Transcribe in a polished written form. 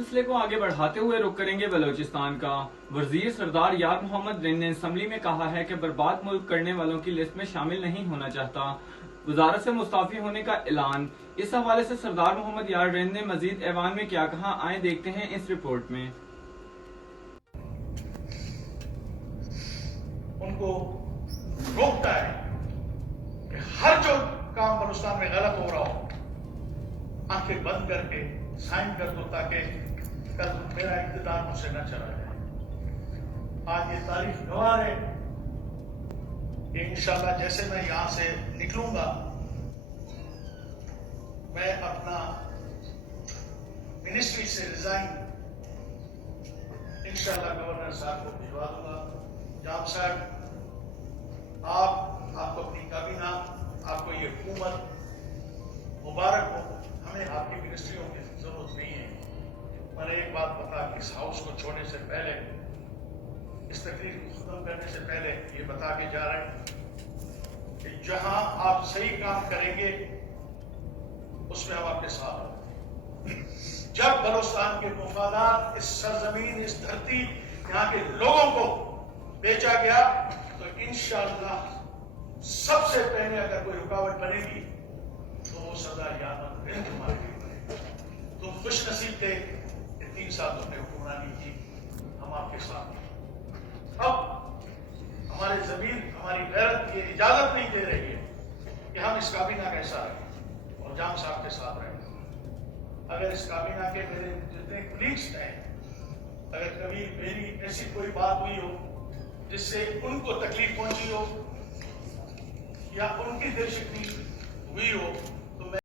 सिलसिले को आगे बढ़ाते हुए रुख करेंगे बलोचिस्तान का। वजीर सरदार यार मोहम्मद रिन ने असम्बली में कहा है कि बर्बाद मुल्क करने वालों की लिस्ट में शामिल नहीं होना चाहता। वजारत से मुस्ताफी होने का ऐलान। इस हवाले से सरदार मोहम्मद यार रिन ने मजीद ऐवान में क्या कहा, आए देखते हैं इस रिपोर्ट में। उनको रोकता है कि हर जो काम बलूचिस्तान में गलत हो रहा हो आंखें बंद करके साइन कर दो ताकि कल मेरा इक़्तिदार मुझसे न चला जाए। आज ये तारीख गवाह है कि इंशाल्लाह जैसे मैं यहां से निकलूंगा मैं अपना मिनिस्ट्री से रिजाइन इंशाल्लाह गवर्नर साहब को भिजवा दूंगा। जाम साहब आपको अपनी काबीना, आपको ये हुकूमत मुबारक हो। हमें आपकी मिनिस्ट्रियों की जरूरत नहीं है। पर एक बात बता कि इस हाउस को छोड़ने से पहले, इस तकरीर को खत्म करने से पहले ये बता के जा रहे हैं कि जहां आप सही काम करेंगे उसमें हम आपके साथ हैं। जब बलूचिस्तान के मुफादात, इस सरजमीन, इस धरती, यहाँ के लोगों को बेचा गया तो इंशाअल्लाह सबसे पहले अगर कोई रुकावट बनेगी तो वो सरदार यार तुम्हारे लिए बनेगी। तुम खुश नसीब थे कि 3 साल तुमने हुक्मरानी की, हम आपके साथ हैं। अब हमारी जमीन, हमारी गैरत ये इजाजत नहीं दे रही है कि हम इस काबीना का हिस्सा रहें और जाम साहब के साथ रहें। अगर इस काबीना के मेरे जितने कुलीग्स हैं, अगर कभी मेरी ऐसी कोई बात हुई हो जिससे उनको तकलीफ पहुंची हो या उनकी दिल शिकनी हुई हो